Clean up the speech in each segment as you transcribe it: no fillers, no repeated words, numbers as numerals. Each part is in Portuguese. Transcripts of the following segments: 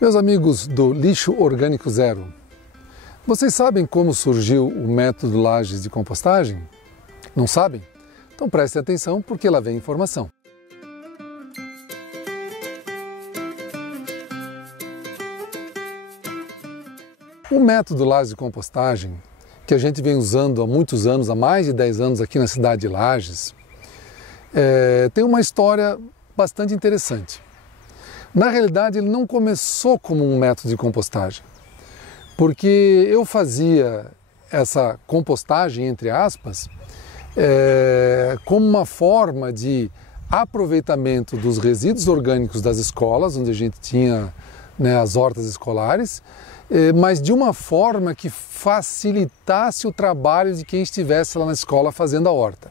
Meus amigos do Lixo Orgânico Zero, vocês sabem como surgiu o método Lages de compostagem? Não sabem? Então prestem atenção porque lá vem informação. O método Lages de compostagem, que a gente vem usando há muitos anos, há mais de 10 anos aqui na cidade de Lages, tem uma história bastante interessante. Na realidade, ele não começou como um método de compostagem, porque eu fazia essa compostagem, entre aspas, como uma forma de aproveitamento dos resíduos orgânicos das escolas, onde a gente tinha, as hortas escolares, mas de uma forma que facilitasse o trabalho de quem estivesse lá na escola fazendo a horta.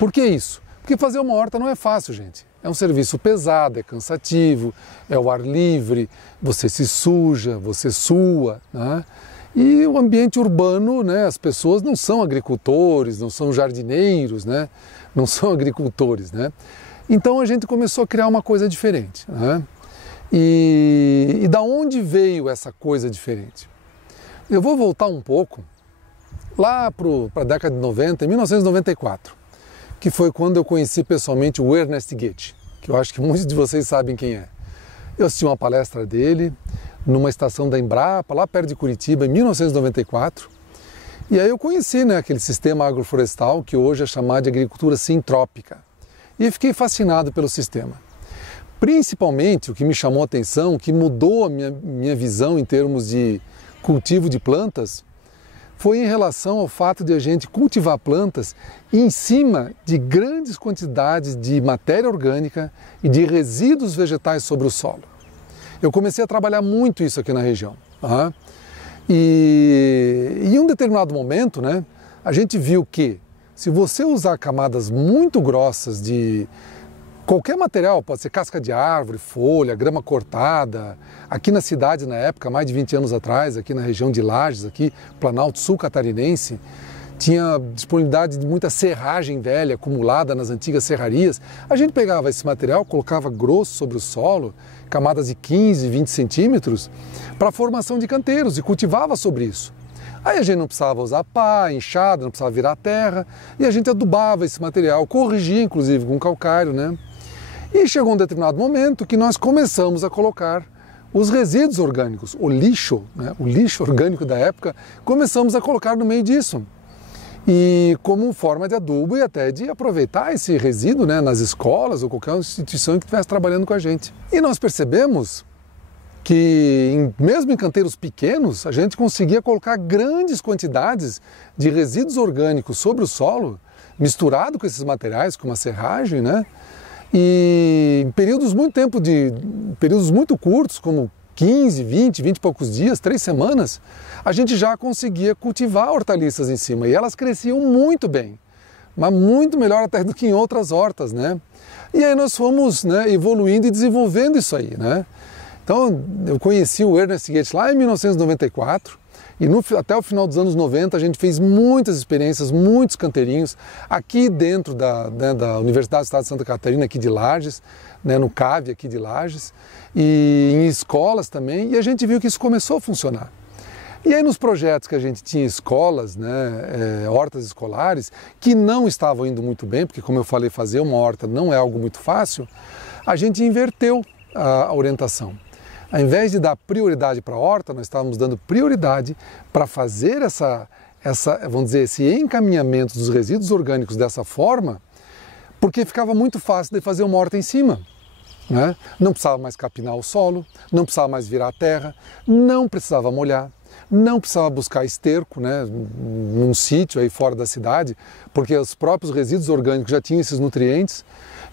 Por que isso? Porque fazer uma horta não é fácil, gente. É um serviço pesado, é cansativo, é o ar livre, você se suja, você sua, né? E o ambiente urbano, as pessoas não são agricultores, não são jardineiros, não são agricultores, Então a gente começou a criar uma coisa diferente, E da onde veio essa coisa diferente? Eu vou voltar um pouco lá para a década de 90, em 1994. Que foi quando eu conheci pessoalmente o Ernest Goethe, que eu acho que muitos de vocês sabem quem é. Eu assisti uma palestra dele numa estação da Embrapa, lá perto de Curitiba, em 1994, e aí eu conheci aquele sistema agroflorestal que hoje é chamado de agricultura sintrópica, e fiquei fascinado pelo sistema. Principalmente o que me chamou a atenção, o que mudou a minha visão em termos de cultivo de plantas, foi em relação ao fato de a gente cultivar plantas em cima de grandes quantidades de matéria orgânica e de resíduos vegetais sobre o solo. Eu comecei a trabalhar muito isso aqui na região. E em um determinado momento, a gente viu que se você usar camadas muito grossas de qualquer material, pode ser casca de árvore, folha, grama cortada. Aqui na cidade, na época, mais de 20 anos atrás, aqui na região de Lages, aqui, Planalto Sul Catarinense, tinha disponibilidade de muita serragem velha acumulada nas antigas serrarias. A gente pegava esse material, colocava grosso sobre o solo, camadas de 15, 20 centímetros, para a formação de canteiros e cultivava sobre isso. Aí a gente não precisava usar pá, enxada, não precisava virar terra, e a gente adubava esse material, corrigia inclusive com calcário, E chegou um determinado momento que nós começamos a colocar os resíduos orgânicos, o lixo orgânico da época, começamos a colocar no meio disso. E como forma de adubo e até de aproveitar esse resíduo nas escolas ou qualquer instituição que estivesse trabalhando com a gente. E nós percebemos que mesmo em canteiros pequenos, a gente conseguia colocar grandes quantidades de resíduos orgânicos sobre o solo, misturado com esses materiais, com uma serragem, E em períodos muito curtos, como 15, 20 e poucos dias, 3 semanas, a gente já conseguia cultivar hortaliças em cima. E elas cresciam muito bem, mas muito melhor até do que em outras hortas, E aí nós fomos evoluindo e desenvolvendo isso aí, Então eu conheci o Ernest Goethe lá em 1994. E até o final dos anos 90 a gente fez muitas experiências, muitos canteirinhos, aqui dentro da Universidade do Estado de Santa Catarina, aqui de Lages, no CAV aqui de Lages, e em escolas também, e a gente viu que isso começou a funcionar. E aí nos projetos que a gente tinha escolas, hortas escolares, que não estavam indo muito bem, porque como eu falei, fazer uma horta não é algo muito fácil, a gente inverteu a orientação. Ao invés de dar prioridade para a horta, nós estávamos dando prioridade para fazer esse encaminhamento dos resíduos orgânicos dessa forma, porque ficava muito fácil de fazer uma horta em cima. Não precisava mais capinar o solo, não precisava mais virar terra, não precisava molhar, não precisava buscar esterco num sítio aí fora da cidade, porque os próprios resíduos orgânicos já tinham esses nutrientes.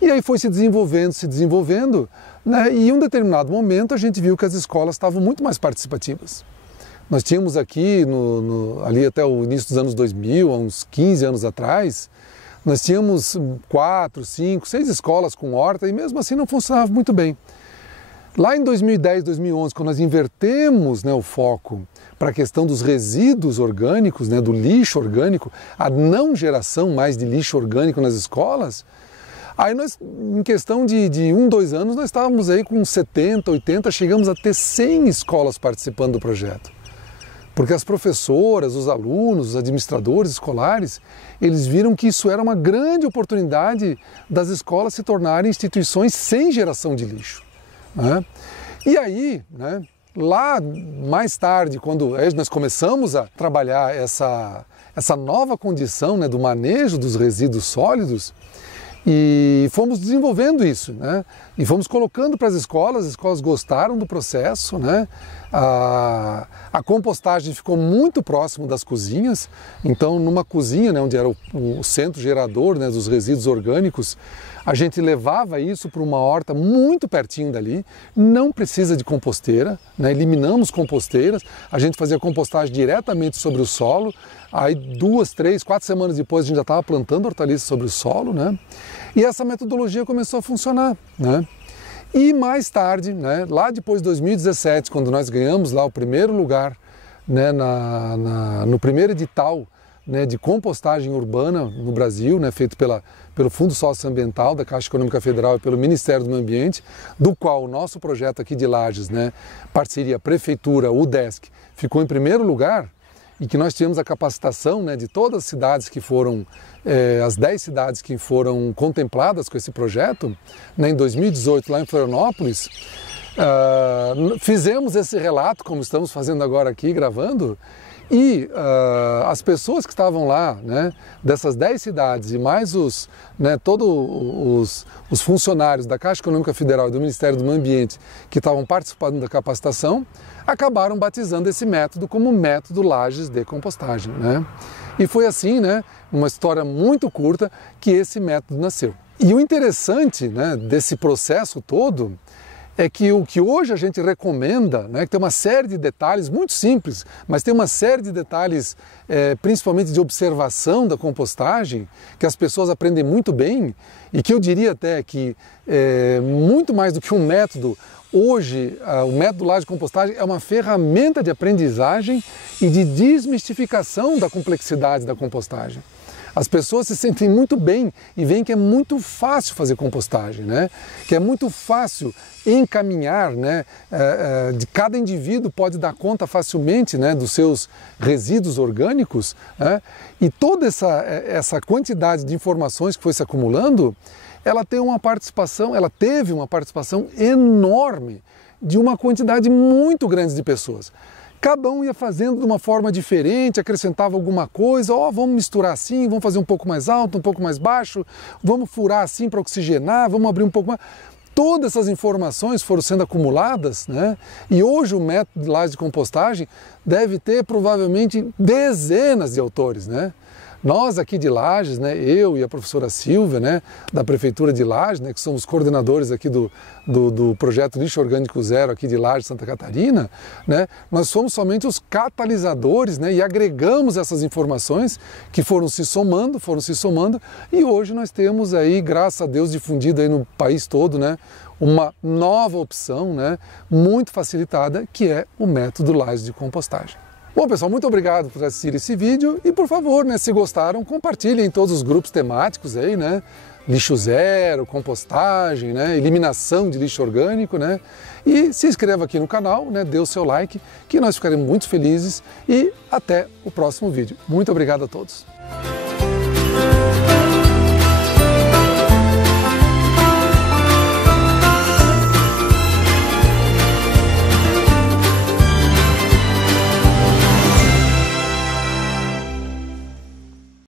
E aí foi se desenvolvendo, E em um determinado momento a gente viu que as escolas estavam muito mais participativas. Nós tínhamos aqui, ali até o início dos anos 2000, há uns 15 anos atrás, nós tínhamos 4, 5, 6 escolas com horta e mesmo assim não funcionava muito bem. Lá em 2010, 2011, quando nós invertemos o foco para a questão dos resíduos orgânicos, do lixo orgânico, a não geração mais de lixo orgânico nas escolas, Aí nós, em questão de 1, 2 anos, nós estávamos aí com 70, 80, chegamos a ter 100 escolas participando do projeto. Porque as professoras, os alunos, os administradores escolares, eles viram que isso era uma grande oportunidade das escolas se tornarem instituições sem geração de lixo, né? E aí, né, lá mais tarde, quando nós começamos a trabalhar essa nova condição, né, do manejo dos resíduos sólidos, e fomos desenvolvendo isso, né? E fomos colocando para as escolas gostaram do processo, né? A compostagem ficou muito próximo das cozinhas, então numa cozinha, né, onde era o centro gerador, né, dos resíduos orgânicos, a gente levava isso para uma horta muito pertinho dali, não precisa de composteira, né? Eliminamos composteiras, a gente fazia compostagem diretamente sobre o solo, aí 2, 3, 4 semanas depois a gente já estava plantando hortaliças sobre o solo, né? E essa metodologia começou a funcionar, né? E mais tarde, né, lá depois de 2017, quando nós ganhamos lá o primeiro lugar, né, no primeiro edital, né, de compostagem urbana no Brasil, né, feito pelo Fundo Socioambiental da Caixa Econômica Federal e pelo Ministério do Meio Ambiente, do qual o nosso projeto aqui de Lages, né, parceria Prefeitura, UDESC, ficou em primeiro lugar, e que nós tivemos a capacitação, né, de todas as cidades que foram, as 10 cidades que foram contempladas com esse projeto, né, em 2018 lá em Florianópolis, fizemos esse relato, como estamos fazendo agora aqui, gravando, e as pessoas que estavam lá, né, dessas 10 cidades e mais todos os funcionários da Caixa Econômica Federal e do Ministério do Meio Ambiente que estavam participando da capacitação, acabaram batizando esse método como método Lages de compostagem, né? E foi assim, né, uma história muito curta, que esse método nasceu. E o interessante, né, desse processo todo é que o que hoje a gente recomenda, né, que tem uma série de detalhes muito simples, mas tem uma série de detalhes, principalmente de observação da compostagem, que as pessoas aprendem muito bem, e que eu diria até que muito mais do que um método, hoje o método Lages de compostagem é uma ferramenta de aprendizagem e de desmistificação da complexidade da compostagem. As pessoas se sentem muito bem e veem que é muito fácil fazer compostagem, né? Que é muito fácil encaminhar, né? De cada indivíduo pode dar conta facilmente, né, dos seus resíduos orgânicos, né? E toda essa quantidade de informações que foi se acumulando, ela teve uma participação enorme de uma quantidade muito grande de pessoas. Cada um ia fazendo de uma forma diferente, acrescentava alguma coisa, vamos misturar assim, vamos fazer um pouco mais alto, um pouco mais baixo, vamos furar assim para oxigenar, vamos abrir um pouco mais. Todas essas informações foram sendo acumuladas, né? E hoje o método Lages de compostagem deve ter provavelmente dezenas de autores, né? Nós aqui de Lages, né, eu e a professora Silvia, né, da Prefeitura de Lages, né, que somos coordenadores aqui do projeto Lixo Orgânico Zero aqui de Lages, Santa Catarina, né, nós somos somente os catalisadores, né, e agregamos essas informações que foram se somando, e hoje nós temos aí, graças a Deus, difundido aí no país todo, né, uma nova opção, né, muito facilitada, que é o método Lages de compostagem. Bom, pessoal, muito obrigado por assistir esse vídeo e, por favor, né, se gostaram, compartilhem em todos os grupos temáticos aí, né? Lixo zero, compostagem, né, eliminação de lixo orgânico, né? E se inscreva aqui no canal, né, dê o seu like, que nós ficaremos muito felizes, e até o próximo vídeo. Muito obrigado a todos.